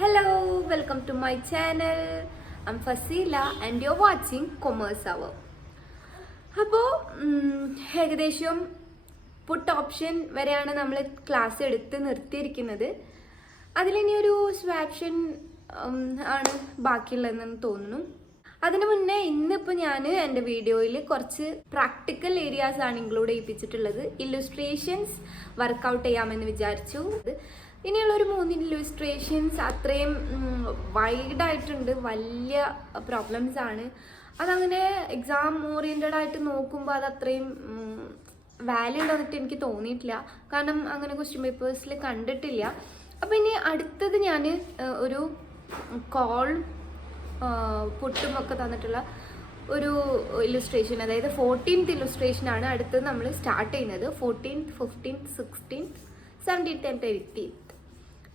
Hello, welcome to my channel. I'm Fasila and you're watching Commerce Hour. അപ്പോൾ ഏകദേശം puttu option വരെയാണ് നമ്മൾ class എടുത്ത് നിർത്തിയിരിക്കുന്നത്. അതിലിനി ഒരു സ്വാപ്ഷൻ ആണ് ബാക്കിയുള്ളതെന്ന് തോന്നുന്നു. അതിനു മുന്നേ ഇന്നിപ്പോൾ ഞാൻ എൻ്റെ വീഡിയോയിൽ കുറച്ച് പ്രാക്ടിക്കൽ ഏരിയാസ് ആണ് ഇൻക്ലൂഡ് ചെയ്യിപ്പിച്ചിട്ടുള്ളത്. ഇല്ലുസ്ട്രേഷൻസ് വർക്കൗട്ട് ചെയ്യാമെന്ന് വിചാരിച്ചു. ഇനിയുള്ളൊരു 3 ഇല്ലുസ്ട്രേഷൻസ് അത്രയും വൈഡായിട്ടുണ്ട്, വലിയ പ്രോബ്ലംസ് ആണ്. അതങ്ങനെ എക്സാം ഓറിയൻറ്റഡ് ആയിട്ട് നോക്കുമ്പോൾ അത് അത്രയും വാലിഡ് ആയിട്ട് എനിക്ക് തോന്നിയിട്ടില്ല, കാരണം അങ്ങനെ ക്വസ്റ്റ്യൻ പേപ്പേഴ്സിൽ കണ്ടിട്ടില്ല. അപ്പോൾ ഇനി അടുത്തത് ഞാൻ ഒരു കോൾ പുട്ടും ഒക്കെ തന്നിട്ടുള്ള ഒരു ഇല്ലുസ്ട്രേഷൻ, അതായത് 14th ഇല്ലുസ്ട്രേഷനാണ് അടുത്തത് നമ്മൾ സ്റ്റാർട്ട് ചെയ്യുന്നത്. 14th, 15th, 16th, 17th and 18th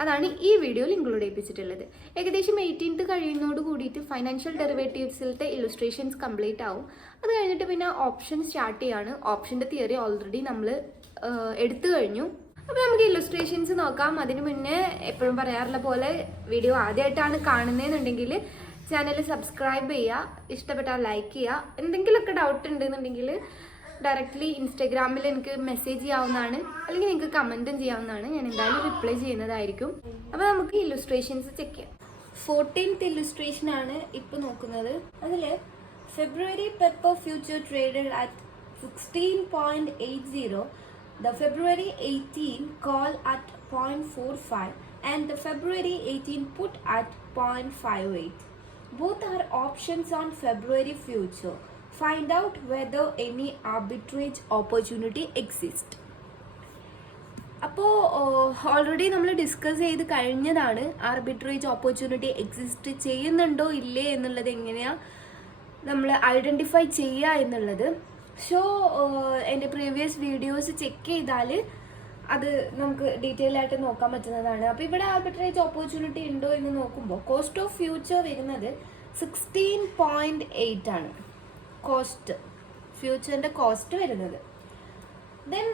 അതാണ് ഈ വീഡിയോയിൽ ഇൻക്ലൂഡ് ചെയ്യിപ്പിച്ചിട്ടുള്ളത്. ഏകദേശം 18th കഴിയുന്നതോട് കൂടിയിട്ട് ഫൈനാൻഷ്യൽ ഡെറിവേറ്റീവ്സിലത്തെ ഇല്ലുസ്ട്രേഷൻസ് കംപ്ലീറ്റ് ആവും. അത് കഴിഞ്ഞിട്ട് പിന്നെ ഓപ്ഷൻ സ്റ്റാർട്ട് ചെയ്യാണ്. ഓപ്ഷൻ്റെ തിയറി ഓൾറെഡി നമ്മൾ എടുത്തു കഴിഞ്ഞു. അപ്പോൾ നമുക്ക് ഇല്ലുസ്ട്രേഷൻസ് നോക്കാം. അതിന് മുന്നേ എപ്പോഴും പറയാറുള്ള പോലെ വീഡിയോ ആദ്യമായിട്ടാണ് കാണുന്നതെന്നുണ്ടെങ്കിൽ ചാനൽ സബ്സ്ക്രൈബ് ചെയ്യുക, ഇഷ്ടപ്പെട്ടാൽ ലൈക്ക് ചെയ്യുക. എന്തെങ്കിലുമൊക്കെ ഡൗട്ട് ഉണ്ടെന്നുണ്ടെങ്കിൽ ഡയറക്റ്റ്ലി ഇൻസ്റ്റാഗ്രാമിൽ എനിക്ക് മെസ്സേജ് ചെയ്യാവുന്നതാണ്, അല്ലെങ്കിൽ നിങ്ങൾക്ക് കമൻറ്റും ചെയ്യാവുന്നതാണ്. ഞാൻ എന്തായാലും റിപ്ലൈ ചെയ്യുന്നതായിരിക്കും. അപ്പോൾ നമുക്ക് ഇല്ലുസ്ട്രേഷൻസ് ചെക്ക് ചെയ്യാം. 14th ഇല്ലുസ്ട്രേഷനാണ് ഇപ്പോൾ നോക്കുന്നത്. അതിൽ February pepper future traded at 16.80, the February 18 call at 0.45 and the February 18 put at 0.58. Both are options on February future. Find out whether any arbitrage opportunity exists. അപ്പോൾ already നമ്മൾ discuss ചെയ്ത് കഴിഞ്ഞതാണ് arbitrage opportunity exist ചെയ്യുന്നുണ്ടോ ഇല്ലേ എന്നുള്ളത് എങ്ങനെയാണ് നമ്മൾ identify ചെയ്യുക എന്നുള്ളത്. സോ എൻ്റെ പ്രീവിയസ് വീഡിയോസ് ചെക്ക് ചെയ്താൽ അത് നമുക്ക് ഡീറ്റെയിൽ ആയിട്ട് നോക്കാൻ പറ്റുന്നതാണ്. അപ്പോൾ ഇവിടെ ആർബിട്രേജ് ഓപ്പർച്യൂണിറ്റി ഉണ്ടോ എന്ന് നോക്കുമ്പോൾ കോസ്റ്റ് ഓഫ് ഫ്യൂച്ചർ വരുന്നത് 16.8 ആണ്. ഫ്യൂച്ചറിൻ്റെ കോസ്റ്റ് വരുന്നത്. ദെൻ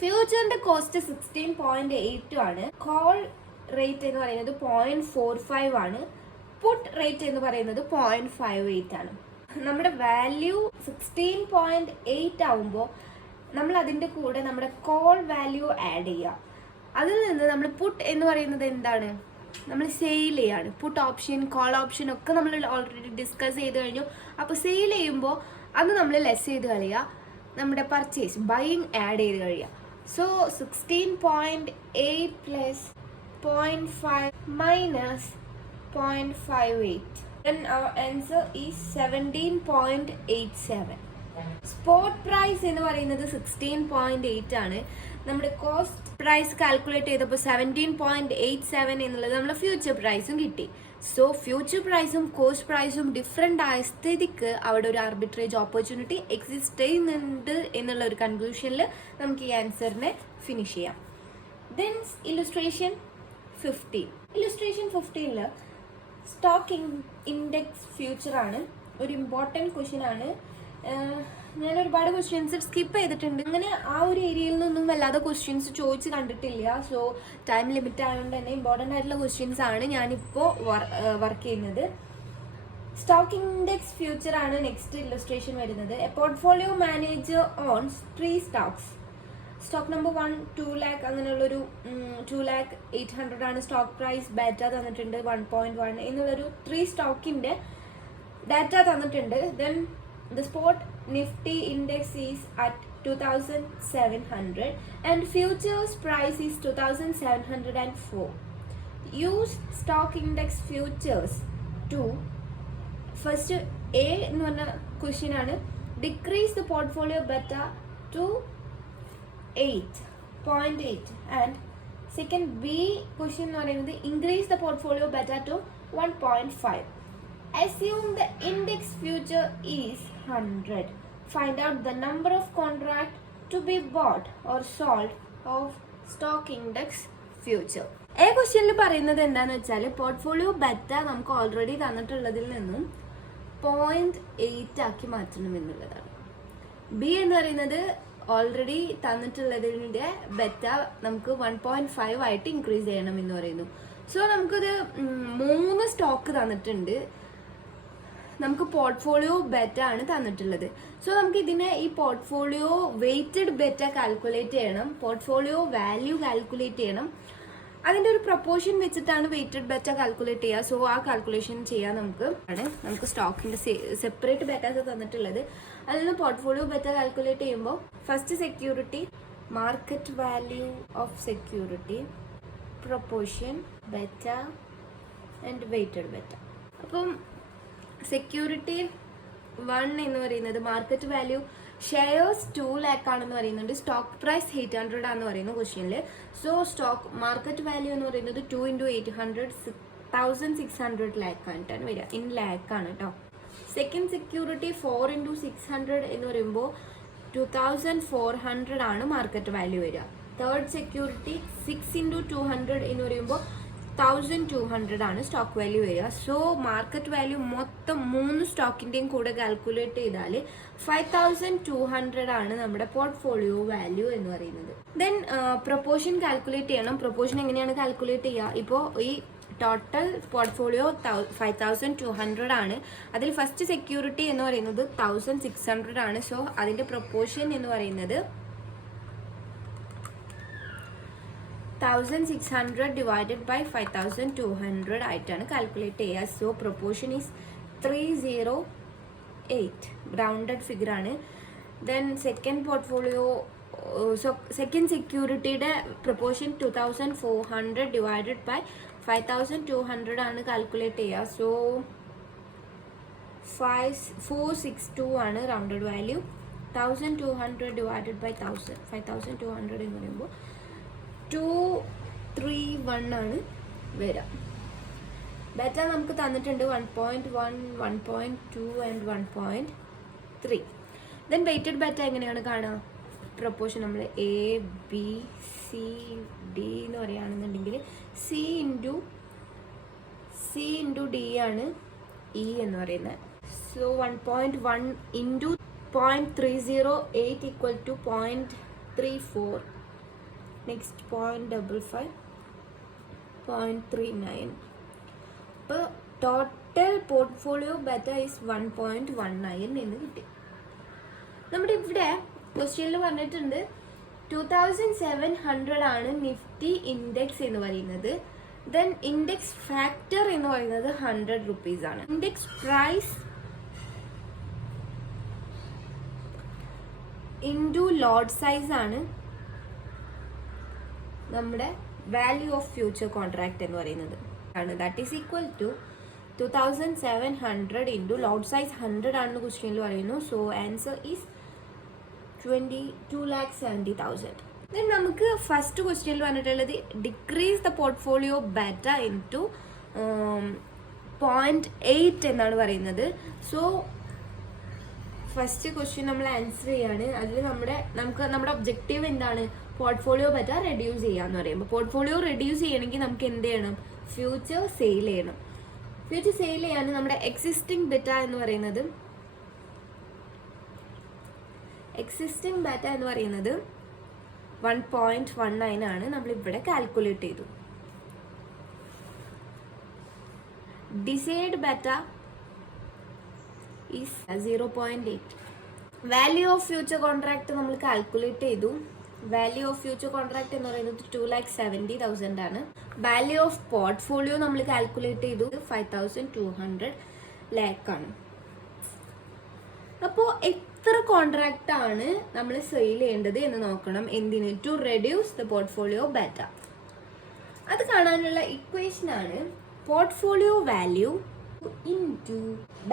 ഫ്യൂച്ചറിൻ്റെ കോസ്റ്റ് 16.8 ആണ്. കോൾ റേറ്റ് എന്ന് പറയുന്നത് 0.45 ആണ്. പുട്ട് റേറ്റ് എന്ന് പറയുന്നത് 0.58 ആണ്. നമ്മുടെ വാല്യൂ 16.8 ആവുമ്പോൾ നമ്മൾ അതിൻ്റെ കൂടെ നമ്മുടെ കോൾ വാല്യൂ ആഡ് ചെയ്യുക. അതിൽ നിന്ന് നമ്മൾ പുട്ട് എന്ന് പറയുന്നത് എന്താണ്, നമ്മൾ സെയിൽ ചെയ്യാണ്. പുട്ട് ഓപ്ഷൻ, കോൾ ഓപ്ഷൻ ഒക്കെ നമ്മൾ ഓൾറെഡി ഡിസ്കസ് ചെയ്ത് കഴിഞ്ഞു. അപ്പോൾ സെയിൽ ചെയ്യുമ്പോൾ അത് നമ്മൾ ലെസ് ചെയ്ത് കളയുക, നമ്മുടെ പർച്ചേസ് ബൈയിങ് ആഡ് ചെയ്ത് കഴിയുക. So 16.8 plus 0.5 minus 0.58. Then our answer is 17.87. Spot price എന്ന് പറയുന്നത് 16.8 ആണ്. നമ്മുടെ കോസ്റ്റ് പ്രൈസ് കാൽക്കുലേറ്റ് ചെയ്തപ്പോൾ 17.87 എന്നുള്ളത് നമ്മുടെ ഫ്യൂച്ചർ പ്രൈസും കിട്ടി. സോ ഫ്യൂച്ചർ പ്രൈസും കോസ്റ്റ് പ്രൈസും ഡിഫറെൻ്റ് ആയ സ്ഥിതിക്ക് അവിടെ ഒരു ആർബിട്രേജ് ഓപ്പർച്യൂണിറ്റി എക്സിസ്റ്റ് ചെയ്യുന്നുണ്ട് എന്നുള്ള ഒരു കൺക്ലൂഷനിൽ നമുക്ക് ഈ ആൻസറിനെ ഫിനിഷ് ചെയ്യാം. Then illustration 15. ഇല്ലുസ്ട്രേഷൻ 15ൽ സ്റ്റോക്ക് ഇൻഡെക്സ് ഫ്യൂച്ചറാണ്. ഒരു ഇമ്പോർട്ടൻറ്റ് ക്വസ്റ്റ്യൻ ആണ്. ഞാൻ ഒരുപാട് ക്വസ്റ്റ്യൻസ് സ്കിപ്പ് ചെയ്തിട്ടുണ്ട്. അങ്ങനെ ആ ഒരു ഏരിയയിൽ നിന്നൊന്നും വല്ലാതെ ക്വസ്റ്റ്യൻസ് ചോദിച്ച് കണ്ടിട്ടില്ല. സോ ടൈം ലിമിറ്റ് ആയതുകൊണ്ട് തന്നെ ഇമ്പോർട്ടൻ്റ് ആയിട്ടുള്ള ക്വസ്റ്റ്യൻസ് ആണ് ഞാനിപ്പോൾ വർക്ക് ചെയ്യുന്നത്. സ്റ്റോക്ക് ഇൻഡെക്സ് ഫ്യൂച്ചർ ആണ് നെക്സ്റ്റ് ഇല്ലസ്ട്രേഷൻ വരുന്നത്. A portfolio manager owns 3 stocks. Stock number 1 2 lakh, അങ്ങനെയുള്ളൊരു 2,08,000 ആണ് സ്റ്റോക്ക് പ്രൈസ്. ഡാറ്റ തന്നിട്ടുണ്ട് 1.1 എന്നുള്ളൊരു 3 സ്റ്റോക്കിൻ്റെ ഡാറ്റ തന്നിട്ടുണ്ട്. Then the spot Nifty index is at 2,700 and futures price is 2,704. Use stock index futures to first A എന്ന് പറഞ്ഞ question ആണ്, decrease the portfolio beta to 8.8 and second B question എന്ന് പറയുന്നത് increase the portfolio beta to 1.5. Assume the index future is 100. Find out the number of contract to be bought or sold of stock index future. ഈ ക്വസ്റ്റ്യനിൽ പറയുന്നത് എന്താണെന്ന് വെച്ചാൽ portfolio betta നമുക്ക് already തന്നിട്ടുള്ളതിൽ നിന്നും 0.8 ആക്കി മാറ്റണം എന്നുള്ളതാണ്. ബി എന്ന് പറയുന്നത് ഓൾറെഡി തന്നിട്ടുള്ളതിൻ്റെ ബെറ്റ നമുക്ക് 1.5 ആയിട്ട് ഇൻക്രീസ് ചെയ്യണം എന്ന് പറയുന്നു. സോ നമുക്കൊരു 3 സ്റ്റോക്ക് തന്നിട്ടുണ്ട്. നമുക്ക് പോർട്ട്ഫോളിയോ ബെറ്റ ആണ് തന്നിട്ടുള്ളത്. സോ നമുക്ക് ഇതിനെ ഈ പോർട്ട്ഫോളിയോ വെയ്റ്റഡ് ബെറ്റ കാൽക്കുലേറ്റ് ചെയ്യണം, പോർട്ട്ഫോളിയോ വാല്യൂ കാൽക്കുലേറ്റ് ചെയ്യണം. അതിൻ്റെ ഒരു പ്രൊപ്പോർഷൻ വെച്ചിട്ടാണ് വെയ്റ്റഡ് ബെറ്റ കാൽക്കുലേറ്റ് ചെയ്യുക. സോ ആ കാൽക്കുലേഷൻ ചെയ്യാൻ നമുക്ക് സ്റ്റോക്കിൻ്റെ സെപ്പറേറ്റ് ബെറ്റാസ് തന്നിട്ടുള്ളത്. അതിൽ നിന്ന് പോർട്ട്ഫോളിയോ ബെറ്റ കാൽക്കുലേറ്റ് ചെയ്യുമ്പോൾ first security, market value of security, proportion, betta and weighted betta. അപ്പം സെക്യൂരിറ്റി 1 എന്ന് പറയുന്നത് മാർക്കറ്റ് വാല്യൂ ഷെയർസ് 2 lakh ആണെന്ന് പറയുന്നുണ്ട്. സ്റ്റോക്ക് പ്രൈസ് 800 ആണെന്ന് പറയുന്നു ക്വസ്റ്റ്യനിൽ. സോ സ്റ്റോക്ക് മാർക്കറ്റ് വാല്യൂ എന്ന് പറയുന്നത് 2 × 800 1600 lakh ആയിട്ടാണ് വരിക. ഇൻ ലാക്ക് ആണ് കേട്ടോ. സെക്കൻഡ് സെക്യൂരിറ്റി 4 × 600 എന്ന് പറയുമ്പോൾ 2400 ആണ് മാർക്കറ്റ് വാല്യൂ വരിക. തേർഡ് സെക്യൂരിറ്റി 6 × 200 എന്ന് പറയുമ്പോൾ 1200 ആണ് സ്റ്റോക്ക് വാല്യൂ വരിക. സോ മാർക്കറ്റ് വാല്യൂ മൊത്തം 3 സ്റ്റോക്കിൻ്റെയും കൂടെ കാൽക്കുലേറ്റ് ചെയ്താൽ 5200 ആണ് നമ്മുടെ പോർട്ട്ഫോളിയോ വാല്യൂ എന്ന് പറയുന്നത്. ദെൻ പ്രൊപ്പോർഷൻ കാൽക്കുലേറ്റ് ചെയ്യണം. പ്രൊപ്പോർഷൻ എങ്ങനെയാണ് കാൽക്കുലേറ്റ് ചെയ്യുക? ഇപ്പോൾ ഈ ടോട്ടൽ പോർട്ട്ഫോളിയോ 5200 ആണ്. അതിൽ ഫസ്റ്റ് സെക്യൂരിറ്റി എന്ന് പറയുന്നത് 1600 ആണ്. സോ അതിൻ്റെ പ്രൊപ്പോർഷൻ എന്ന് പറയുന്നത് 1600 divided by 5200 ആയിട്ടാണ് കാൽക്കുലേറ്റ് ചെയ്യുക. So proportion is 308, rounded figure ആണ്. ദെൻ സെക്കൻഡ് പോർട്ട്ഫോളിയോ സെക്കൻഡ് സെക്യൂരിറ്റിയുടെ പ്രൊപ്പോർഷൻ 2400 ഡിവൈഡഡ് ബൈ 5200 ആണ് കാൽക്കുലേറ്റ് ചെയ്യുക. സോ 462 ആണ് റൗണ്ടഡ് വാല്യൂ. 1200 ഡിവൈഡഡ് ബൈ 1000, 5200 എന്ന് പറയുമ്പോൾ 231 ആണ് വരിക. ബെറ്റ നമുക്ക് തന്നിട്ടുണ്ട് 1.1, 1.2 ആൻഡ് 1.3. ദെൻ വെയ്റ്റഡ് ബെറ്റ എങ്ങനെയാണ് കാണുക? പ്രൊപ്പോർഷൻ നമ്മൾ ABCD എന്ന് പറയുകയാണെന്നുണ്ടെങ്കിൽ C ഇൻറ്റു D ആണ് E എന്ന് പറയുന്നത്. So 1.1 into 0.308 equal to 0.34. Next 0.55, 0.39. അപ്പോൾ ടോട്ടൽ പോർട്ട്ഫോളിയോ ബെറ്റ ഈസ് 1.19 എന്ന് കിട്ടി. നമ്മുടെ ഇവിടെ ക്വസ്റ്റ്യനിൽ പറഞ്ഞിട്ടുണ്ട് 2700 ആണ് നിഫ്റ്റി ഇൻഡെക്സ് എന്ന് പറയുന്നത്. ദെൻ ഇൻഡെക്സ് ഫാക്ടർ എന്ന് പറയുന്നത് 100 rupees ആണ്. Index price into lot size ആണ് നമ്മുടെ വാല്യൂ ഓഫ് ഫ്യൂച്ചർ കോൺട്രാക്ട് എന്ന് പറയുന്നത് ആണ്. That is equal to 2700 into lot size 100 ആണെന്ന് ക്വസ്റ്റ്യനിൽ പറയുന്നു. So answer is 2,70,000. ദെൻ നമുക്ക് ഫസ്റ്റ് ക്വസ്റ്റ്യനിൽ പറഞ്ഞിട്ടുള്ളത് decrease the portfolio beta into 0.8 എന്നാണ് പറയുന്നത്. സോ ഫസ്റ്റ് ക്വസ്റ്റ്യൻ നമ്മൾ ആൻസർ ചെയ്യാണ്. അതിൽ നമ്മുടെ ഒബ്ജക്റ്റീവ് എന്താണ്? പോർട്ട്ഫോളിയോ ബെറ്റ റെഡ്യൂസ് ചെയ്യാന്ന് പറയുമ്പോൾ പോർട്ട്ഫോളിയോ റെഡ്യൂസ് ചെയ്യണമെങ്കിൽ നമുക്ക് എന്ത് ചെയ്യണം? ഫ്യൂച്ചർ സെയിൽ ചെയ്യണം. ഫ്യൂച്ചർ സെയിൽ ചെയ്യാൻ നമ്മുടെ എക്സിസ്റ്റിംഗ് ബെറ്റ എന്ന് പറയുന്നത് 1.19 ആണ്. നമ്മളിവിടെ കാൽക്കുലേറ്റ് ചെയ്തു. Decide beta is 0.8. Value of future contract നമ്മൾ കാൽക്കുലേറ്റ് ചെയ്തു. വാല്യൂ ഓഫ് ഫ്യൂച്ചർ കോൺട്രാക്ട് എന്ന് പറയുന്നത് 2,70,000 ആണ്. വാല്യൂ ഓഫ് പോർട്ട്ഫോളിയോ നമ്മൾ കാൽക്കുലേറ്റ് ചെയ്തു 5,200 lakh ആണ്. അപ്പോൾ എത്ര കോൺട്രാക്റ്റ് ആണ് നമ്മൾ സെയിൽ ചെയ്യേണ്ടത് എന്ന് നോക്കണം. എന്തിന്? To reduce the portfolio beta. അത് കാണാനുള്ള ഇക്വേഷൻ ആണ് portfolio value into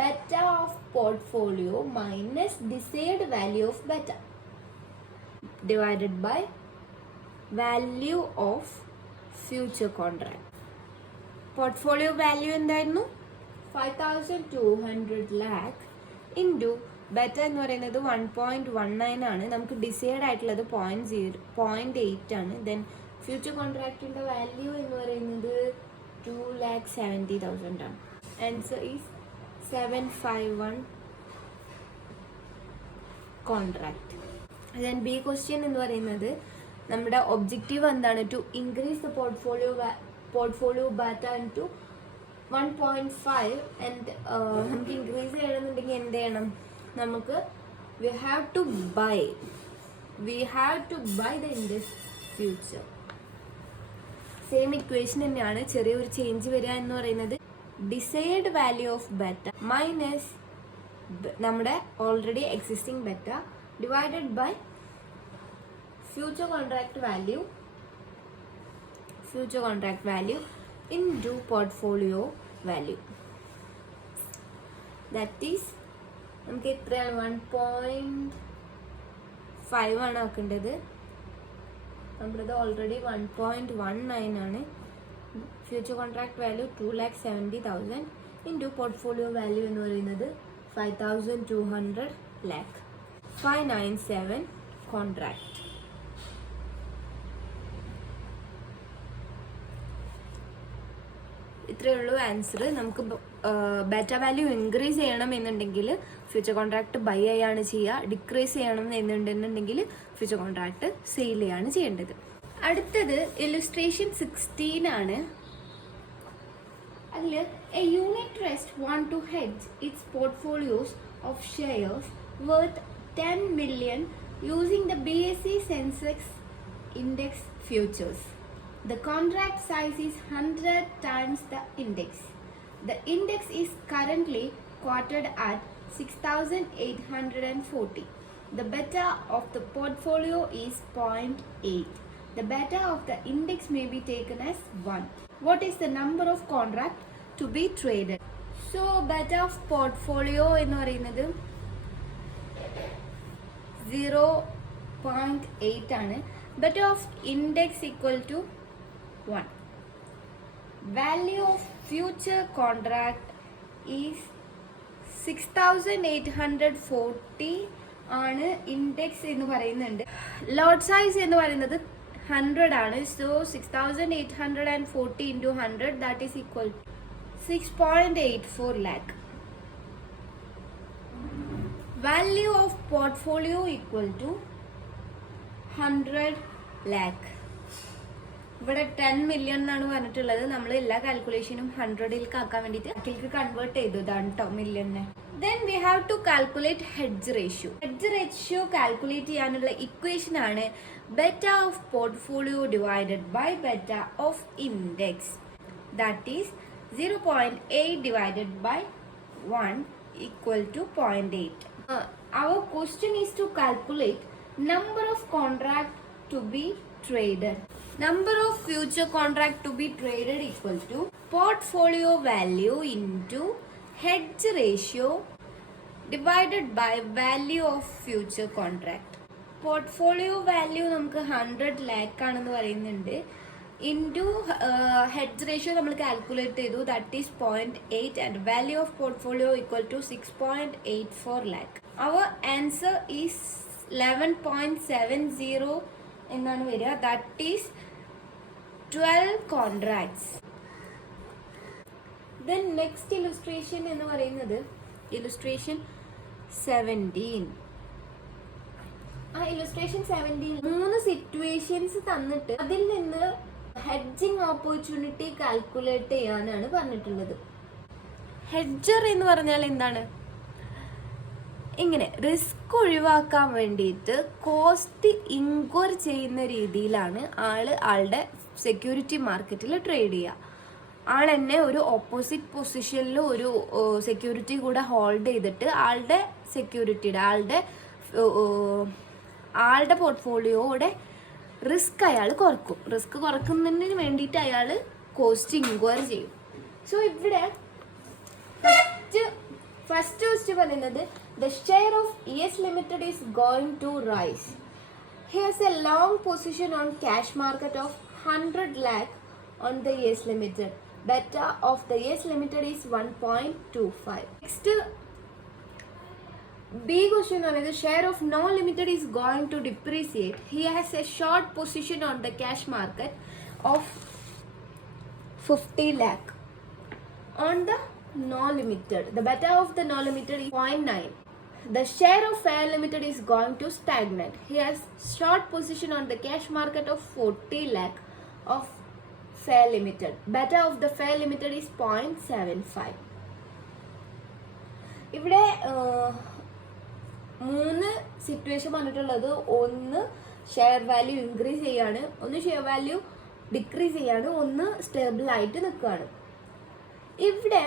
beta of portfolio minus desired value of beta divided by value of future contract. Portfolio value എന്തായിരുന്നു? 5,200 lakh into ബെറ്റ എന്ന് പറയുന്നത് 1.19 ആണ്. നമുക്ക് ഡിസൈഡ് ആയിട്ടുള്ളത് 0.8 ആണ്. ദെൻ ഫ്യൂച്ചർ കോൺട്രാക്റ്റിൻ്റെ വാല്യൂ എന്ന് പറയുന്നത് 2,70,000 ആണ്. Answer is 751 contract. Then B question എന്ന് പറയുന്നത് നമ്മുടെ ഒബ്ജക്റ്റീവ് എന്താണ്? To increase the portfolio beta into 1.5 and നമുക്ക് ഇൻക്രീസ് ചെയ്യണമെന്നുണ്ടെങ്കിൽ എന്ത് ചെയ്യണം? നമുക്ക് we have to buy the index future. Same equation തന്നെയാണ്, ചെറിയൊരു ചേഞ്ച് വരിക എന്ന് പറയുന്നത് desired value of beta minus നമ്മുടെ already existing beta divided by future contract value into portfolio value. That is നമുക്ക് എത്രയാണ്? 1.5 ആണ് ആക്കേണ്ടത്. നമ്മളത് ഓൾറെഡി 1.19 ആണ്. Future contract value 2,70,000 into portfolio value എന്ന് പറയുന്നത് 5,200 lakh. 597 കോൺട്രാക്ട്. ഇത്രയേ ഉള്ളൂ ആൻസർ. നമുക്ക് ബെറ്റ വാല്യൂ ഇൻക്രീസ് ചെയ്യണം എന്നുണ്ടെങ്കിൽ ഫ്യൂച്ചർ കോൺട്രാക്ട് ബൈ ചെയ്യാണ് ചെയ്യുക. ഡിക്രീസ് ചെയ്യണം എന്നുണ്ടെന്നുണ്ടെങ്കിൽ ഫ്യൂച്ചർ കോൺട്രാക്ട് സെയിൽ ചെയ്യാണ് ചെയ്യേണ്ടത്. അടുത്തത് ഇല്ലുസ്ട്രേഷൻ 16 ആണ്. അതിൽ a unit trust want to hedge its portfolios of shares worth 10 million using the BSE Sensex Index futures. The contract size is 100 times the index. The index is currently quoted at 6,840. The beta of the portfolio is 0.8. The beta of the index may be taken as 1. What is the number of contract to be traded? So beta of portfolio എന്ന് പറയുന്നത് 0.8 ആണ്. Beta of index equal to 1. Value of future contract is 6,840 ആണ്. Index എന്ന് പറയുന്നുണ്ട്. ലോട്ട് size എന്ന് പറയുന്നത് 100 ആണ്. So 6,840 into 100 that is equal 6.84 lakh. Value of portfolio equal to 100 lakh. ഇവിടെ 10 million എന്നാണ് പറഞ്ഞിട്ടുള്ളത്. നമ്മൾ എല്ലാ കാൽക്കുലേഷനും 100ലേക്ക് ആക്കാൻ വേണ്ടിയിട്ട് അതിലേക്ക് കൺവേർട്ട് ചെയ്തു. ഇതാണ് കേട്ടോ മില്യനെ. Then we have to calculate hedge ratio. Hedge ratio calculate ചെയ്യാനുള്ള ഇക്വേഷൻ ആണ് beta of portfolio divided by beta of index. That is 0.8 divided by 1 equal to 0.8. Our question is to calculate number of contract to be traded. Number of future contract to be traded equal to portfolio value into hedge ratio divided by value of future contract. Portfolio value നമുക്ക് 100 lakh ആണെന്ന് പറയുന്നുണ്ട്. Into hedge ratio നമ്മൾ calculate ചെയ്തു. That is 0.8 and value of portfolio equal to 6.84 lakh. അവർ answer is 11.70 എന്നാണ് വരിക. That is 12 contracts. Then next illustration എന്ന് പറയുന്നത് ഇലുസ്ട്രേഷൻ 17. ആ ഇലുസ്ട്രേഷൻ 17 3 സിറ്റുവേഷൻസ് തന്നിട്ട് അതിൽ നിന്ന് ഹെഡ്ജിങ് ഓപ്പർച്യൂണിറ്റി കാൽക്കുലേറ്റ് ചെയ്യാനാണ് പറഞ്ഞിട്ടുള്ളത്. ഹെഡ്ജർ എന്ന് പറഞ്ഞാൽ എന്താണ്? ഇങ്ങനെ റിസ്ക് ഒഴിവാക്കാൻ വേണ്ടിയിട്ട് കോസ്റ്റ് ഇൻക്വയർ ചെയ്യുന്ന രീതിയിലാണ് ആളുടെ സെക്യൂരിറ്റി മാർക്കറ്റിൽ ട്രേഡ് ചെയ്യുക. ആളെന്നെ ഒരു ഓപ്പോസിറ്റ് പൊസിഷനിൽ ഒരു സെക്യൂരിറ്റി കൂടെ ഹോൾഡ് ചെയ്തിട്ട് ആളുടെ സെക്യൂരിറ്റിയുടെ ആളുടെ പോർട്ട്ഫോളിയോയുടെ റിസ്ക് അയാൾ കുറക്കും. റിസ്ക് കുറക്കുന്നതിന് വേണ്ടിയിട്ട് അയാൾ കോസ്റ്റ് ഇൻക്വയർ ചെയ്യും. സോ ഇവിടെ ഫസ്റ്റ് ക്വസ്റ്റ്യൻ പറയുന്നത് the share of ES Limited is going to rise. He has a long position on cash market of 100 lakh on the ES Limited. Beta of the ES Limited is 1.25. Next B question എന്ന് പറയുന്നത് share of no limited is going to depreciate. He has a short position on the cash market of 50 lakh on the no limited. The beta of the no limited is 0.9. the share of FAIR Limited is going to stagnate. He has short position on the cash market of 40 lakh of FAIR Limited. Beta of the FAIR Limited is 0.75. ഇവിടെ 3 situation പറഞ്ഞിട്ടുള്ളത്. ഒന്ന് share value increase ചെയ്യാണ്, ഒന്ന് share value decrease ചെയ്യാണ്, ഒന്ന് stable ആയിട്ട് നിൽക്കുകയാണ്. ഇവിടെ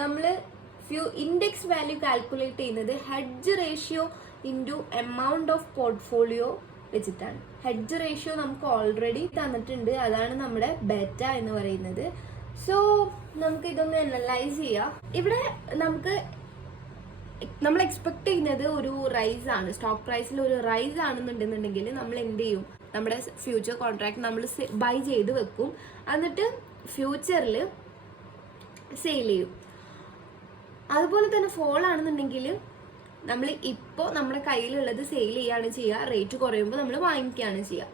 നമ്മൾ ഇൻഡെക്സ് വാല്യൂ കാൽക്കുലേറ്റ് ചെയ്യുന്നത് hedge ratio into amount of portfolio വെച്ചിട്ടാണ്. ഹെഡ്ജ് റേഷ്യോ നമുക്ക് ഓൾറെഡി തന്നിട്ടുണ്ട്, അതാണ് നമ്മുടെ ബെറ്റ എന്ന് പറയുന്നത്. സോ നമുക്ക് ഇതൊന്ന് അനലൈസ് ചെയ്യാം. ഇവിടെ നമ്മൾ എക്സ്പെക്ട് ചെയ്യുന്നത് ഒരു റൈസ് ആണ്, സ്റ്റോക്ക് പ്രൈസിൽ ഒരു റൈസ് ആണെന്നുണ്ടെന്നുണ്ടെങ്കിൽ നമ്മൾ എന്ത് ചെയ്യും, നമ്മുടെ ഫ്യൂച്ചർ കോൺട്രാക്ട് നമ്മൾ ബൈ ചെയ്ത് വെക്കും, എന്നിട്ട് ഫ്യൂച്ചറിൽ സെയിൽ ചെയ്യും. അതുപോലെ തന്നെ ഫോൾ ആണെന്നുണ്ടെങ്കിൽ നമ്മൾ ഇപ്പോൾ നമ്മുടെ കയ്യിലുള്ളത് സെയിൽ ചെയ്യുകയാണ് ചെയ്യുക, റേറ്റ് കുറയുമ്പോൾ നമ്മൾ വാങ്ങിക്കുകയാണ് ചെയ്യുക.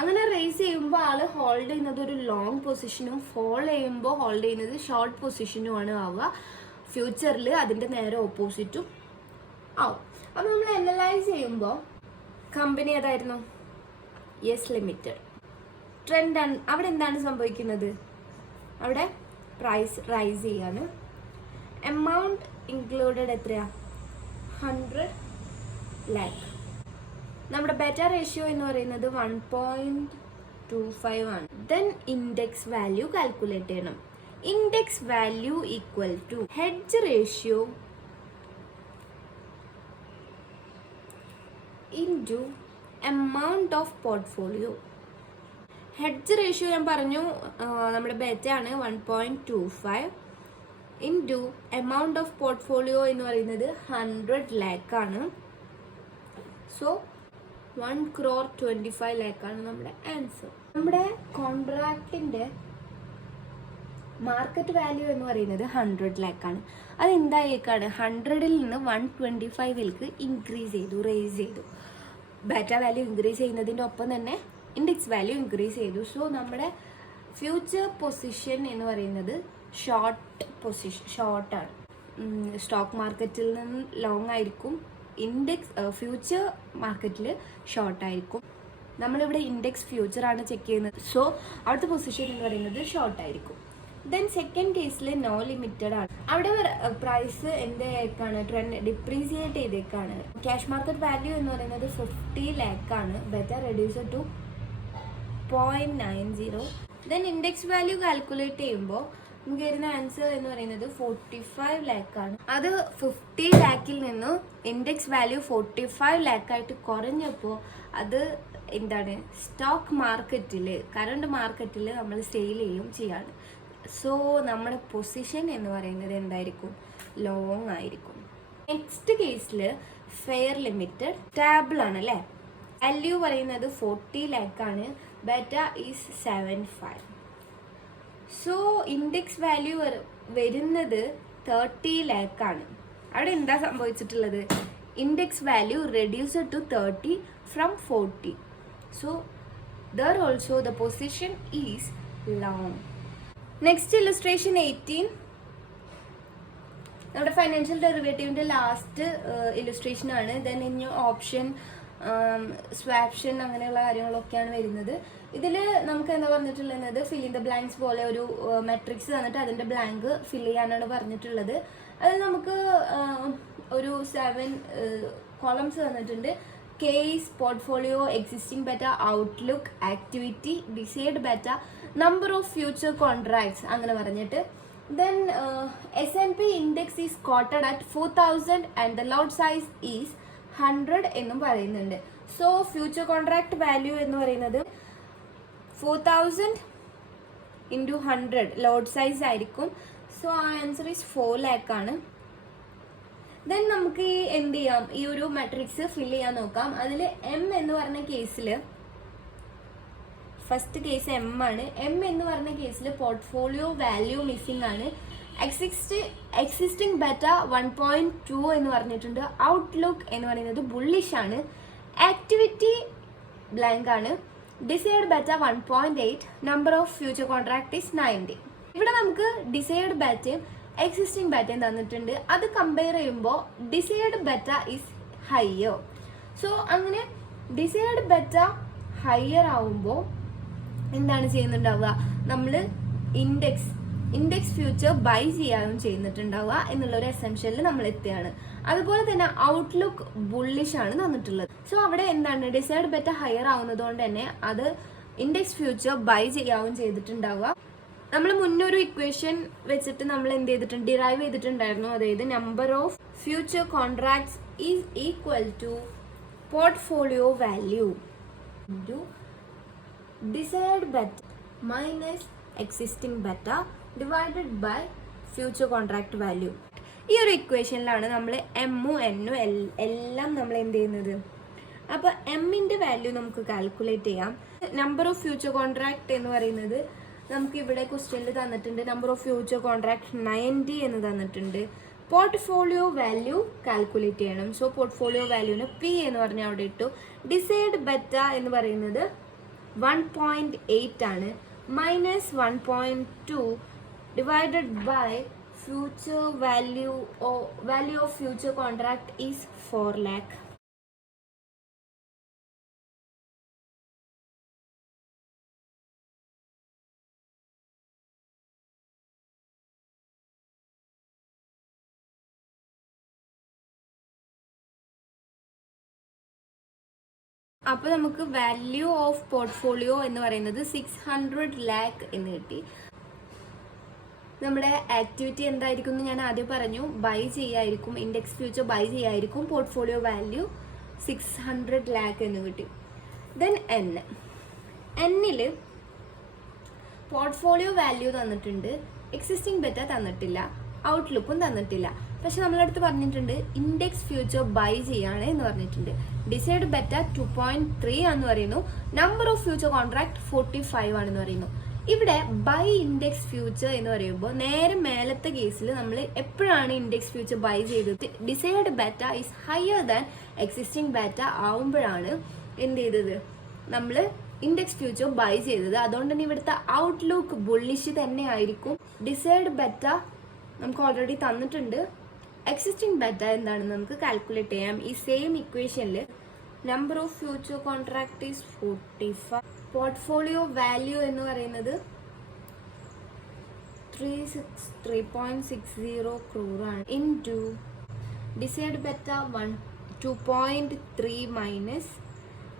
അങ്ങനെ റേസ് ചെയ്യുമ്പോൾ ആൾ ഹോൾഡ് ചെയ്യുന്നത് ഒരു ലോങ് പൊസിഷനും ഫോൾ ചെയ്യുമ്പോൾ ഹോൾഡ് ചെയ്യുന്നത് ഷോർട്ട് പൊസിഷനുമാണ് ആവുക. ഫ്യൂച്ചറിൽ അതിൻ്റെ നേരെ ഓപ്പോസിറ്റും ആവും. അപ്പോൾ നമ്മൾ അനലൈസ് ചെയ്യുമ്പോൾ കമ്പനി ഏതായിരുന്നു? Yes limited. ട്രെൻഡ് അവിടെ എന്താണ് സംഭവിക്കുന്നത്? അവിടെ പ്രൈസ് റൈസ് ചെയ്യാണ്. എമൗണ്ട് ഇൻക്ലൂഡഡ് എത്രയാ? 100 lakh. നമ്മുടെ ബെറ്റ റേഷ്യോ എന്ന് പറയുന്നത് 1.25 ആണ്. ദെൻ ഇൻഡെക്സ് വാല്യൂ കാൽക്കുലേറ്റ് ചെയ്യണം. Index value equal to hedge ratio into amount of portfolio. Hedge ratio ഞാൻ പറഞ്ഞു നമ്മുടെ ബെറ്റ ആണ് 1.25 ഇൻറ്റു എമൗണ്ട് ഓഫ് പോർട്ട്ഫോളിയോ എന്ന് പറയുന്നത് 100 lakh ആണ്. സോ 1,25 lakh ആണ് നമ്മുടെ ആൻസർ. നമ്മുടെ കോൺട്രാക്റ്റിൻ്റെ മാർക്കറ്റ് വാല്യൂ എന്ന് പറയുന്നത് 100 lakh ആണ്. അതെന്തായേക്കാണ് 100ൽ നിന്ന് 125ലേക്ക് ഇൻക്രീസ് ചെയ്തു, റേസ് ചെയ്തു. ബെറ്റ വാല്യൂ ഇൻക്രീസ് ചെയ്യുന്നതിൻ്റെ ഒപ്പം തന്നെ ഇൻഡെക്സ് വാല്യൂ ഇൻക്രീസ് ചെയ്തു. സോ നമ്മുടെ ഫ്യൂച്ചർ പൊസിഷൻ എന്ന് പറയുന്നത് ഷോർട്ടാണ്. സ്റ്റോക്ക് മാർക്കറ്റിൽ നിന്ന് ലോങ് ആയിരിക്കും, ഫ്യൂച്ചർ മാർക്കറ്റിൽ ഷോർട്ടായിരിക്കും. നമ്മളിവിടെ ഇൻഡെക്സ് ഫ്യൂച്ചറാണ് ചെക്ക് ചെയ്യുന്നത്. സോ അവിടുത്തെ പൊസിഷൻ എന്ന് പറയുന്നത് ഷോർട്ടായിരിക്കും. ദെൻ സെക്കൻഡ് കേസിൽ നോ ലിമിറ്റഡ് ആണ്. അവിടെ പ്രൈസ് എന്തേക്കാണ്? ട്രെൻഡ് ഡിപ്രീസിയേറ്റ് ചെയ്തേക്കാണ്. ക്യാഷ് മാർക്കറ്റ് വാല്യൂ എന്ന് പറയുന്നത് 50 lakh ആണ്. Beta reduce to 0.90. Then index value calculate ചെയ്യുമ്പോൾ നമുക്ക് വരുന്ന ആൻസർ എന്ന് പറയുന്നത് 45 lakh ആണ്. അത് 50 lakhൽ നിന്ന് ഇൻഡെക്സ് വാല്യൂ 45 lakh ആയിട്ട് കുറഞ്ഞപ്പോൾ അത് എന്താണ്? സ്റ്റോക്ക് മാർക്കറ്റിൽ, കറണ്ട് മാർക്കറ്റിൽ നമ്മൾ സെയിൽ ചെയ്യാണ്. സോ നമ്മുടെ പൊസിഷൻ എന്ന് പറയുന്നത് എന്തായിരിക്കും? ലോങ് ആയിരിക്കും. നെക്സ്റ്റ് കേസിൽ ഫെയർ ലിമിറ്റഡ് സ്റ്റാബിൾ ആണ് അല്ലേ? വാല്യൂ പറയുന്നത് 40 lakh ആണ്. Beta is 75. So index value വരുന്നത് 30 lakh ആണ്. അവിടെ എന്താ സംഭവിച്ചിട്ടുള്ളത്? Index value reduced to 30 from 40. So there also the position is long. Next illustration 18 നമ്മുടെ ഫൈനാൻഷ്യൽ ഡെറിവേറ്റീവിൻ്റെ ലാസ്റ്റ് ഇല്ലസ്ട്രേഷൻ ആണ്. ദെൻ ഇനി ഓപ്ഷൻ, സ്വാപ്ഷൻ അങ്ങനെയുള്ള കാര്യങ്ങളൊക്കെയാണ് വരുന്നത്. ഇതിൽ നമുക്ക് എന്താ പറഞ്ഞിട്ടുള്ളത്? ഫിൽ ഇൻ ദ ബ്ലാങ്ക്സ് പോലെ ഒരു മെട്രിക്സ് തന്നിട്ട് അതിൻ്റെ ബ്ലാങ്ക് ഫിൽ ചെയ്യാനാണ് പറഞ്ഞിട്ടുള്ളത്. അത് നമുക്ക് ഒരു 7 കോളംസ് തന്നിട്ടുണ്ട്. Case, portfolio, existing beta, outlook, activity, desired beta, number of future contracts അങ്ങനെ പറഞ്ഞിട്ട്. Then S&P index is quoted at 4000 and the lot size is 100 എന്നും പറയുന്നുണ്ട്. സോ ഫ്യൂച്ചർ കോൺട്രാക്ട് വാല്യൂ എന്ന് പറയുന്നത് 4000 ഇൻറ്റു 100 ലോട്ട് സൈസ് ആയിരിക്കും. സോ ആ answer is 4 lakh ആണ്. Then നമുക്ക് എന്ത് ചെയ്യാം? ഈ ഒരു മെട്രിക്സ് ഫിൽ ചെയ്യാൻ നോക്കാം. അതിൽ M എന്ന് പറഞ്ഞ കേസിൽ ഫസ്റ്റ് കേസ് M ആണ്. M എന്ന് പറഞ്ഞ കേസിൽ പോർട്ട്ഫോളിയോ വാല്യൂ മിസ്സിംഗ് ആണ്. എക്സിസ്റ്റിംഗ് ബെറ്റ 1.2 എന്ന് പറഞ്ഞിട്ടുണ്ട്. ഔട്ട്ലുക്ക് എന്ന് പറയുന്നത് ബുള്ളിഷ് ആണ്. ആക്ടിവിറ്റി ബ്ലാങ്ക് ആണ്. Decide betta 1.8. Number of future contract is 90. ഇവിടെ നമുക്ക് ഡിസൈഡ് ബെറ്റയും എക്സിസ്റ്റിംഗ് ബെറ്റയും തന്നിട്ടുണ്ട്. അത് കമ്പയർ ചെയ്യുമ്പോൾ desired betta is higher. So അങ്ങനെ ഡിസൈർഡ് ബെറ്റ ഹയർ ആവുമ്പോൾ എന്താണ് ചെയ്യുന്നുണ്ടാവുക, നമ്മൾ ഇൻഡെക്സ് ഫ്യൂച്ചർ ബൈ ചെയ്യാനും ചെയ്യുന്നിട്ടുണ്ടാവുക എന്നുള്ളൊരു എസെൻഷ്യലിൽ നമ്മൾ എത്തുകയാണ്. അതുപോലെ തന്നെ ഔട്ട്ലുക്ക് ബുള്ളിഷ് ആണ് തന്നിട്ടുള്ളത്. സോ അവിടെ എന്താണ് ഡിസൈർഡ് ബെറ്റ ഹയർ ആവുന്നത് കൊണ്ട് തന്നെ അത് ഇൻഡെക്സ് ഫ്യൂച്ചർ ബൈ ചെയ്യാവും ചെയ്തിട്ടുണ്ടാവുക. നമ്മൾ മുന്നൊരു ഇക്വേഷൻ വെച്ചിട്ട് നമ്മൾ എന്ത് ചെയ്തിട്ടുണ്ട്, ഡിറൈവ് ചെയ്തിട്ടുണ്ടായിരുന്നു. അതായത് number of future contracts is equal to portfolio value into desired beta minus existing beta divided by future contract value. ഈ ഒരു ഇക്വേഷനിലാണ് നമ്മൾ എമ്മും എന്നും എല്ലാം നമ്മൾ എന്ത് ചെയ്യുന്നത്. അപ്പോൾ എമ്മിൻ്റെ വാല്യൂ നമുക്ക് കാൽക്കുലേറ്റ് ചെയ്യാം. നമ്പർ ഓഫ് ഫ്യൂച്ചർ കോൺട്രാക്ട് എന്ന് പറയുന്നത് നമുക്ക് ഇവിടെ ക്വസ്റ്റ്യനിൽ തന്നിട്ടുണ്ട്. നമ്പർ ഓഫ് ഫ്യൂച്ചർ കോൺട്രാക്ട് 90 എന്ന് തന്നിട്ടുണ്ട്. പോർട്ട്ഫോളിയോ വാല്യൂ കാൽക്കുലേറ്റ് ചെയ്യണം. സോ പോർട്ട്ഫോളിയോ വാല്യൂന് പി എന്ന് പറഞ്ഞാൽ അവിടെ ഇട്ടു. ഡിസൈർഡ് ബെറ്റ എന്ന് പറയുന്നത് 1.8 ആണ്. Minus 1.2 divided by future value of future contract is 4 lakh. അപ്പോൾ നമുക്ക് വാല്യൂ ഓഫ് പോർട്ട്ഫോളിയോ എന്ന് പറയുന്നത് 600 lakh എന്ന് കിട്ടി. നമ്മുടെ ആക്ടിവിറ്റി എന്തായിരിക്കും എന്ന് ഞാൻ ആദ്യം പറഞ്ഞു. ബൈ ചെയ്യായിരിക്കും, ഇൻഡെക്സ് ഫ്യൂച്ചർ ബൈ ചെയ്യായിരിക്കും. പോർട്ട്ഫോളിയോ വാല്യൂ 600 lakh എന്ന് കിട്ടി. ദെൻ എന്നിൽ പോർട്ട്ഫോളിയോ വാല്യൂ തന്നിട്ടുണ്ട്, എക്സിസ്റ്റിംഗ് ബെറ്റ തന്നിട്ടില്ല, ഔട്ട്ലുക്കും തന്നിട്ടില്ല. പക്ഷെ നമ്മളടുത്ത് പറഞ്ഞിട്ടുണ്ട് ഇൻഡെക്സ് ഫ്യൂച്ചർ ബൈ ചെയ്യാണ് എന്ന് പറഞ്ഞിട്ടുണ്ട്. ഡിസൈഡ് ബെറ്റ 2.3 ആണെന്ന് പറയുന്നു. നമ്പർ ഓഫ് ഫ്യൂച്ചർ കോൺട്രാക്ട് 45 ആണെന്ന് പറയുന്നു. ഇവിടെ ബൈ ഇൻഡെക്സ് ഫ്യൂച്ചർ എന്ന് പറയുമ്പോൾ നേരെ മേലത്തെ കേസിൽ നമ്മൾ എപ്പോഴാണ് ഇൻഡെക്സ് ഫ്യൂച്ചർ ബൈ ചെയ്തത്, desired beta is higher than existing beta ആവുമ്പോഴാണ് എന്ത് ചെയ്തത്, നമ്മൾ ഇൻഡെക്സ് ഫ്യൂച്ചർ ബൈ ചെയ്തത്. അതുകൊണ്ട് തന്നെ ഇവിടുത്തെ ഔട്ട്ലുക്ക് ബുള്ളിഷ് തന്നെ ആയിരിക്കും. ഡിസൈഡ് ബെറ്റ നമുക്ക് ഓൾറെഡി തന്നിട്ടുണ്ട്. എക്സിസ്റ്റിംഗ് ബെറ്റ എന്താണെന്ന് നമുക്ക് കാൽക്കുലേറ്റ് ചെയ്യാം. ഈ സെയിം ഇക്വേഷനിൽ number of future contract is 45. Portfolio value എന്ന് പറയുന്നത് 3.60 crore ആണ്. Into desired betta 2.3 minus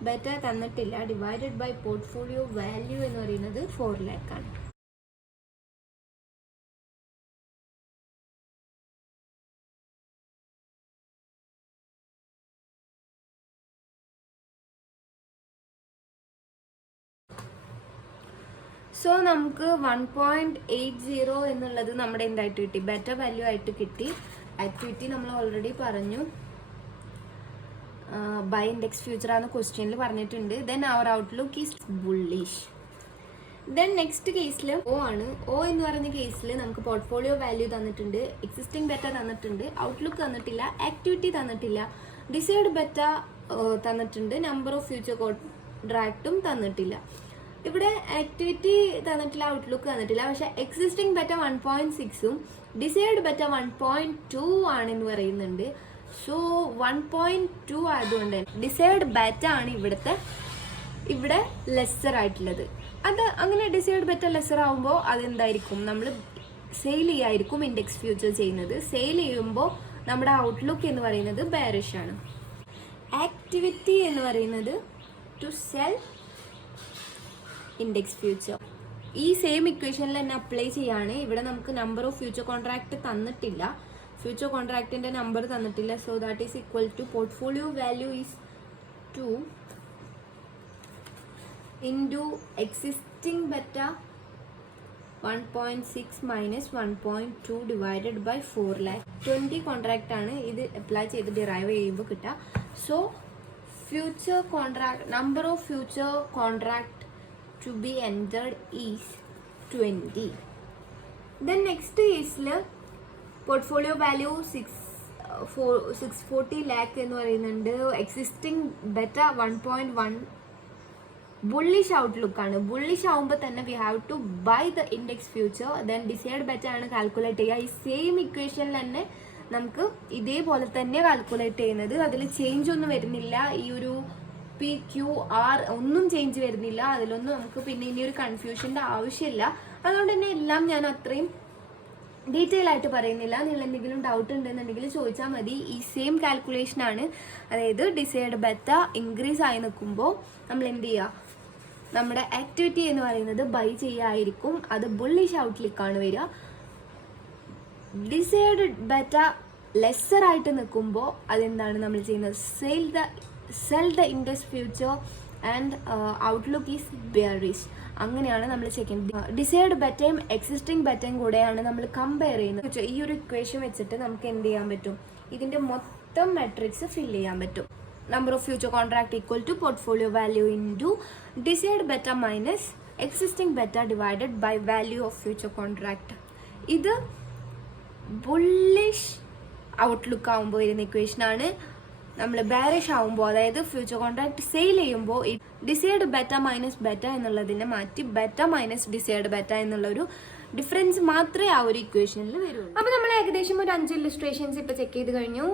betta തന്നിട്ടില്ല ഡിവൈഡഡ് ബൈ പോർട്ട്ഫോളിയോ വാല്യൂ എന്ന് പറയുന്നത് 4 lakh ആണ്. സോ നമുക്ക് 1.80 എന്നുള്ളത് നമ്മുടെ എന്തായിട്ട് കിട്ടി, ബെറ്റർ വാല്യൂ ആയിട്ട് കിട്ടി. ആക്ടിവിറ്റി നമ്മൾ ഓൾറെഡി പറഞ്ഞു, ബൈ ഇൻഡെക്സ് ഫ്യൂച്ചർ ആണ് ക്വസ്റ്റ്യനിൽ പറഞ്ഞിട്ടുണ്ട്. ദെൻ അവർ outlook is bullish. Then next കേസിൽ ഒ ആണ്. ഒ എന്ന് പറയുന്ന കേസിൽ നമുക്ക് പോർട്ട്ഫോളിയോ വാല്യൂ തന്നിട്ടുണ്ട്, എക്സിസ്റ്റിംഗ് ബെറ്റ തന്നിട്ടുണ്ട്, ഔട്ട്ലുക്ക് തന്നിട്ടില്ല, ആക്ടിവിറ്റി തന്നിട്ടില്ല, ഡിസൈഡ് ബെറ്റ തന്നിട്ടുണ്ട്, നമ്പർ ഓഫ് ഫ്യൂച്ചർ കോൺട്രാക്റ്റും തന്നിട്ടില്ല. ഇവിടെ ആക്ടിവിറ്റി തന്നിട്ടില്ല, ഔട്ട്ലുക്ക് തന്നിട്ടില്ല. പക്ഷെ എക്സിസ്റ്റിംഗ് ബെറ്റ 1.6ഉം ഡിസൈഡ് ബെറ്റ 1.2 ആണെന്ന് പറയുന്നുണ്ട്. സോ 1.2 ആയതുകൊണ്ട് ഡിസൈഡ് ബെറ്റ ആണ് ഇവിടെ ലെസ്സർ ആയിട്ടുള്ളത്. അത് അങ്ങനെ ഡിസൈഡ് ബെറ്റ ലെസ്സർ ആകുമ്പോൾ അതെന്തായിരിക്കും, നമ്മൾ സെയിൽ ചെയ്യായിരിക്കും ഇൻഡെക്സ് ഫ്യൂച്ചർ ചെയ്യുന്നത്. സെയിൽ ചെയ്യുമ്പോൾ നമ്മുടെ ഔട്ട്ലുക്ക് എന്ന് പറയുന്നത് ബെയറിഷ് ആണ്. ആക്ടിവിറ്റി എന്ന് പറയുന്നത് ടു സെൽ ഇൻഡെക്സ് ഫ്യൂച്ചർ. ഈ സെയിം ഇക്വേഷനിൽ തന്നെ അപ്ലൈ ചെയ്യാണ്. ഇവിടെ നമുക്ക് നമ്പർ ഓഫ് ഫ്യൂച്ചർ കോൺട്രാക്ട് തന്നിട്ടില്ല, ഫ്യൂച്ചർ കോൺട്രാക്റ്റിന്റെ നമ്പർ തന്നിട്ടില്ല. So that is equal to portfolio value is 2 into existing beta 1.6 minus 1.2 divided by 4 lakh. 20 contract ആണ് ഇത് അപ്ലൈ ചെയ്ത് ഡിറൈവ് ചെയ്യുമ്പോൾ കിട്ടുക. So future contract number of future contract to be entered is 20. Then next is portfolio value 640 lakh എന്ന് പറയുന്നുണ്ട്. Existing beta 1.1 bullish ഔട്ട്ലുക്കാണ്. Bullish ആകുമ്പോൾ തന്നെ we have to buy the index future, then desired beta ആണ് calculate ചെയ്യുക. ഈ same ഇക്വേഷനിൽ തന്നെ നമുക്ക് ഇതേപോലെ തന്നെ കാൽക്കുലേറ്റ് ചെയ്യുന്നത്, അതിൽ ചേഞ്ച് ഒന്നും വരുന്നില്ല. ഈ ഒരു PQR ഒന്നും ചേഞ്ച് വരുന്നില്ല, അതിലൊന്നും നമുക്ക് പിന്നെ ഇനി ഒരു കൺഫ്യൂഷൻ്റെ ആവശ്യമില്ല. അതുകൊണ്ട് തന്നെ എല്ലാം ഞാൻ അത്രയും ഡീറ്റെയിൽ ആയിട്ട് പറയുന്നില്ല. നിങ്ങൾ എന്തെങ്കിലും ഡൗട്ട് ഉണ്ടെന്നുണ്ടെങ്കിൽ ചോദിച്ചാൽ മതി. ഈ സെയിം കാൽക്കുലേഷനാണ്, അതായത് ഡിസൈഡ് ബെറ്റ ഇൻക്രീസ് ആയി നിൽക്കുമ്പോൾ നമ്മൾ എന്ത് ചെയ്യുക, നമ്മുടെ ആക്ടിവിറ്റി എന്ന് പറയുന്നത് ബൈ ചെയ്യായിരിക്കും. അത് ബുള്ളിഷ് ഔട്ട്ലുക്കാണ് വരിക. ഡിസൈഡ് ബെറ്റ ലെസ്സർ ആയിട്ട് നിൽക്കുമ്പോൾ അതെന്താണ് നമ്മൾ ചെയ്യുന്നത്, cell the index future and outlook is bearish. അങ്ങനെയാണ് നമ്മൾ ചെക്ക് ചെയ്യുന്നത്. ഡിസൈഡ് ബെറ്റയും എക്സിസ്റ്റിംഗ് ബെറ്റയും കൂടെയാണ് നമ്മൾ കമ്പയർ ചെയ്യുന്നത്. ഈ ഒരു ഇക്വേഷൻ വെച്ചിട്ട് നമുക്ക് എന്ത് ചെയ്യാൻ പറ്റും, ഇതിൻ്റെ മൊത്തം മെട്രിക്സ് ഫില്ല് ചെയ്യാൻ പറ്റും. Number of future contract equal to portfolio value into desired beta minus existing beta divided by value of future contract. ഇത് ബുള്ളിഷ് ഔട്ട്ലുക്ക് ആകുമ്പോൾ വരുന്ന ഇക്വേഷനാണ്. നമ്മൾ ബെയറിഷ് ആകുമ്പോൾ, അതായത് ഫ്യൂച്ചർ കോൺട്രാക്ട് സെയിൽ ചെയ്യുമ്പോൾ ഈ ഡിസൈഡ് ബെറ്റ മൈനസ് ബെറ്റ എന്നുള്ളതിനെ മാറ്റി ബെറ്റ മൈനസ് ഡിസൈഡ് ബെറ്റ എന്നുള്ളൊരു ഡിഫറൻസ് മാത്രമേ ആ ഒരു ഇക്വേഷനിൽ വരുള്ളൂ. അപ്പോൾ നമ്മൾ ഏകദേശം ഒരു 5 ഇല്ലുസ്ട്രേഷൻസ് ഇപ്പോൾ ചെക്ക് ചെയ്ത് കഴിഞ്ഞു.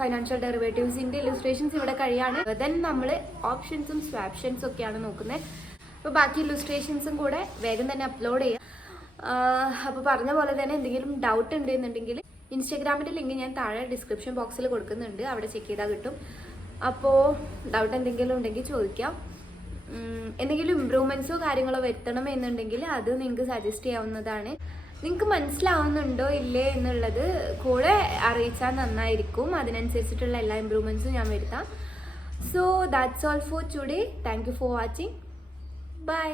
ഫൈനാൻഷ്യൽ ഡെറിവേറ്റീവ്സിൻ്റെ ഇല്ലുസ്ട്രേഷൻസ് ഇവിടെ കഴിയാണ്. ദെൻ നമ്മൾ ഓപ്ഷൻസും സ്വാപ്ഷൻസും ഒക്കെയാണ് നോക്കുന്നത്. അപ്പോൾ ബാക്കി ഇല്ലുസ്ട്രേഷൻസും കൂടെ വേഗം തന്നെ അപ്ലോഡ് ചെയ്യാം. അപ്പോൾ പറഞ്ഞ പോലെ തന്നെ എന്തെങ്കിലും ഡൗട്ട് ഉണ്ടെന്നുണ്ടെങ്കിൽ ഇൻസ്റ്റാഗ്രാമിൻ്റെ ലിങ്ക് ഞാൻ താഴെ ഡിസ്ക്രിപ്ഷൻ ബോക്സിൽ കൊടുക്കുന്നുണ്ട്, അവിടെ ചെക്ക് ചെയ്താൽ കിട്ടും. അപ്പോൾ ഡൗട്ട് എന്തെങ്കിലും ഉണ്ടെങ്കിൽ ചോദിക്കാം. എന്തെങ്കിലും ഇമ്പ്രൂവ്മെൻറ്റ്സോ കാര്യങ്ങളോ വരുത്തണം എന്നുണ്ടെങ്കിൽ അത് നിങ്ങൾക്ക് സജസ്റ്റ് ചെയ്യാവുന്നതാണ്. നിങ്ങൾക്ക് മനസ്സിലാവുന്നുണ്ടോ ഇല്ലേ എന്നുള്ളത് കൂടെ അറിയിച്ചാൽ നന്നായിരിക്കും. അതിനനുസരിച്ചിട്ടുള്ള എല്ലാ ഇമ്പ്രൂവ്മെൻറ്റ്സും ഞാൻ വരുത്താം. So that's all for today. Thank you for watching. By.